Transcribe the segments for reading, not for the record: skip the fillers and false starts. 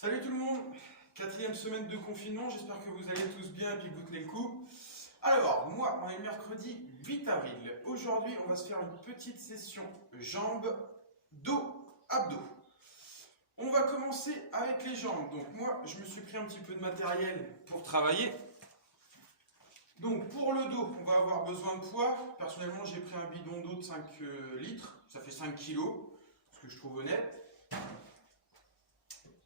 Salut tout le monde, quatrième semaine de confinement, j'espère que vous allez tous bien et puis que vous tenez le coup. Alors, moi, on est le mercredi 8 avril. Aujourd'hui, on va se faire une petite session jambes, dos, abdos. On va commencer avec les jambes. Donc moi, je me suis pris un petit peu de matériel pour travailler. Donc pour le dos, on va avoir besoin de poids. Personnellement, j'ai pris un bidon d'eau de 5 litres, ça fait 5 kilos, ce que je trouve honnête.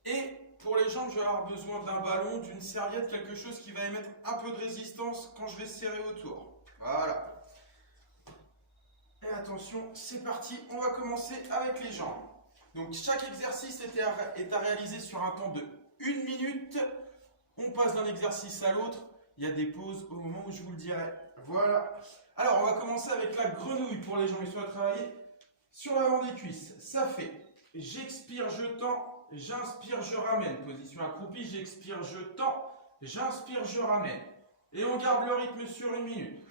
Et pour les jambes, je vais avoir besoin d'un ballon, d'une serviette, quelque chose qui va émettre un peu de résistance quand je vais serrer autour. Voilà. Et attention, c'est parti, on va commencer avec les jambes. Donc chaque exercice est à réaliser sur un temps de 1 minute. On passe d'un exercice à l'autre. Il y a des pauses au moment où je vous le dirai. Voilà. Alors, on va commencer avec la grenouille pour les jambes. Ils sont à travailler sur l'avant des cuisses. Ça fait, j'expire, je tends, j'inspire, je ramène. Position accroupie, j'expire, je tends, j'inspire, je ramène. Et on garde le rythme sur 1 minute.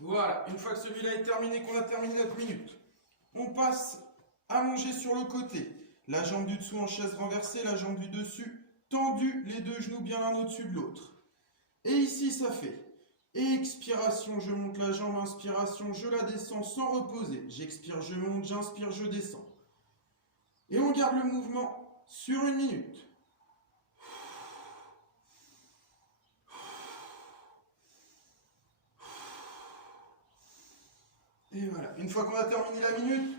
Voilà, une fois que celui-là est terminé, qu'on a terminé notre minute, on passe allongé sur le côté. La jambe du dessous en chaise renversée, la jambe du dessus tendue, les deux genoux bien l'un au-dessus de l'autre. Et ici, ça fait expiration, je monte la jambe, inspiration, je la descends sans reposer. J'expire, je monte, j'inspire, je descends. Et on garde le mouvement sur 1 minute. Et voilà, une fois qu'on a terminé la minute,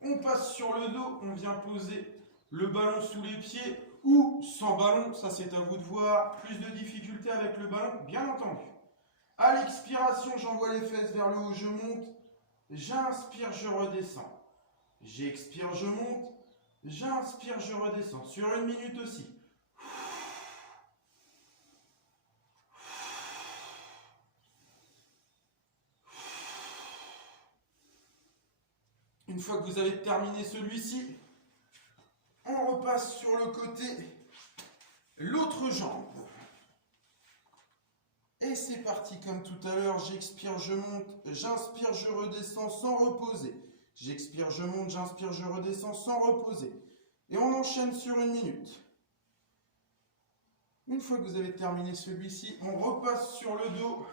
on passe sur le dos, on vient poser le ballon sous les pieds ou sans ballon, ça c'est à vous de voir. Plus de difficulté avec le ballon, bien entendu. À l'expiration, j'envoie les fesses vers le haut, je monte, j'inspire, je redescends. J'expire, je monte, j'inspire, je redescends. Sur 1 minute aussi. Une fois que vous avez terminé celui-ci, on repasse sur le côté, l'autre jambe. Et c'est parti comme tout à l'heure, j'expire, je monte, j'inspire, je redescends sans reposer. J'expire, je monte, j'inspire, je redescends sans reposer. Et on enchaîne sur 1 minute. Une fois que vous avez terminé celui-ci, on repasse sur le dos,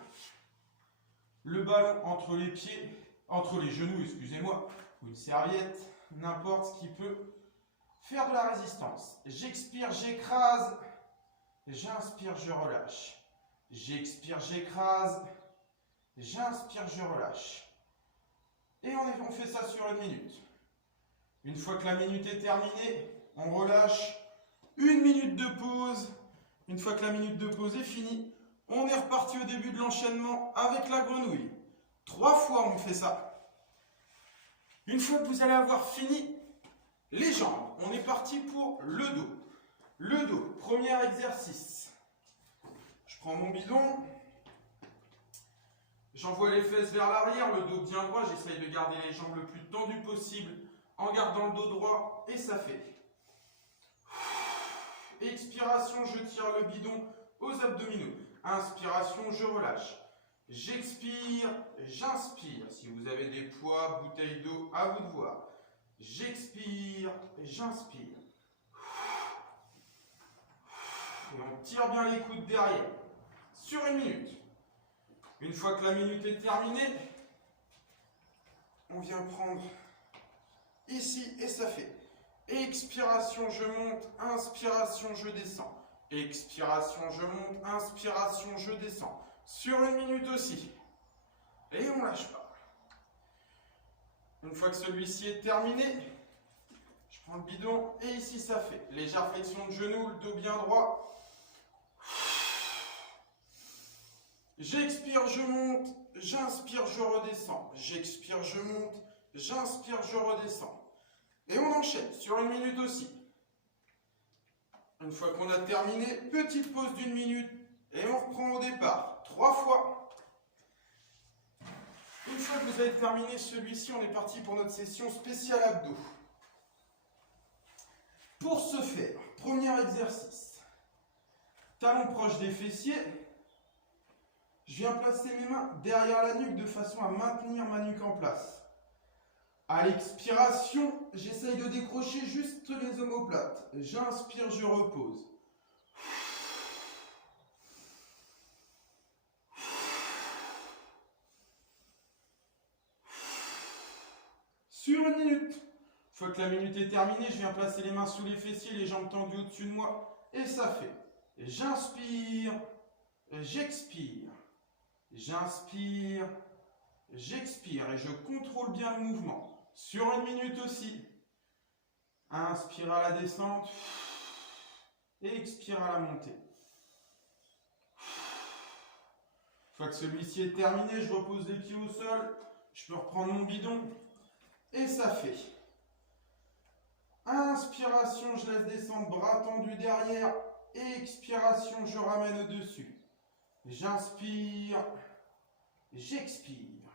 le ballon entre les pieds, entre les genoux, excusez-moi, ou une serviette, n'importe ce qui peut faire de la résistance. J'expire, j'écrase, j'inspire, je relâche. J'expire, j'écrase, j'inspire, je relâche. Et on fait ça sur 1 minute. Une fois que la minute est terminée, on relâche. 1 minute de pause. Une fois que la minute de pause est finie, on est reparti au début de l'enchaînement avec la grenouille. 3 fois on fait ça. Une fois que vous allez avoir fini les jambes, on est parti pour le dos. Le dos, premier exercice. Je prends mon bidon, j'envoie les fesses vers l'arrière, le dos bien droit, j'essaye de garder les jambes le plus tendues possible en gardant le dos droit et ça fait. Expiration, je tire le bidon aux abdominaux. Inspiration, je relâche. J'expire, j'inspire. Si vous avez des poids, bouteille d'eau, à vous de voir. J'expire, j'inspire. Et on tire bien les coudes derrière. Sur 1 minute. Une fois que la minute est terminée, on vient prendre ici et ça fait expiration, je monte, inspiration, je descends. Expiration, je monte, inspiration, je descends. Sur 1 minute aussi. Et on ne lâche pas. Une fois que celui-ci est terminé, je prends le bidon et ici ça fait légère flexion de genou, le dos bien droit. J'expire, je monte, j'inspire, je redescends. J'expire, je monte, j'inspire, je redescends. Et on enchaîne sur 1 minute aussi. Une fois qu'on a terminé, petite pause d'1 minute et on reprend au départ. 3 fois. Une fois que vous avez terminé celui-ci, on est parti pour notre session spéciale abdos. Pour ce faire, premier exercice. Talons proches des fessiers. Je viens placer mes mains derrière la nuque de façon à maintenir ma nuque en place. À l'expiration, j'essaye de décrocher juste les omoplates. J'inspire, je repose. Sur une minute. Une fois que la minute est terminée, je viens placer les mains sous les fessiers, les jambes tendues au-dessus de moi. Et ça fait. J'inspire, j'expire. J'inspire, j'expire. Et je contrôle bien le mouvement. Sur une minute aussi. Inspire à la descente. Et expire à la montée. Une fois que celui-ci est terminé, je repose les pieds au sol. Je peux reprendre mon bidon. Et ça fait. Inspiration, je laisse descendre, bras tendus derrière. Expiration, je ramène au-dessus. J'inspire. J'expire.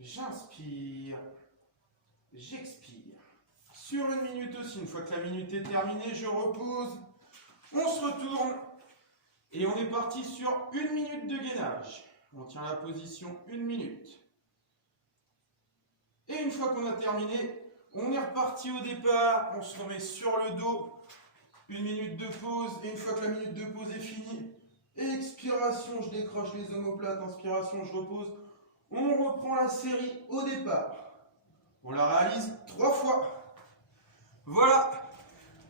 J'inspire. J'expire. Sur une minute aussi, une fois que la minute est terminée, je repose. On se retourne. Et on est parti sur une minute de gainage. On tient la position une minute. Et une fois qu'on a terminé, on est reparti au départ. On se remet sur le dos. Une minute de pause. Et une fois que la minute de pause est finie, expiration, je décroche les omoplates. Inspiration, je repose. On reprend la série au départ. On la réalise 3 fois. Voilà.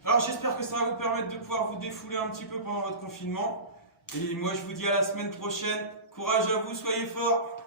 Alors j'espère que ça va vous permettre de pouvoir vous défouler un petit peu pendant votre confinement. Et moi je vous dis à la semaine prochaine. Courage à vous, soyez forts.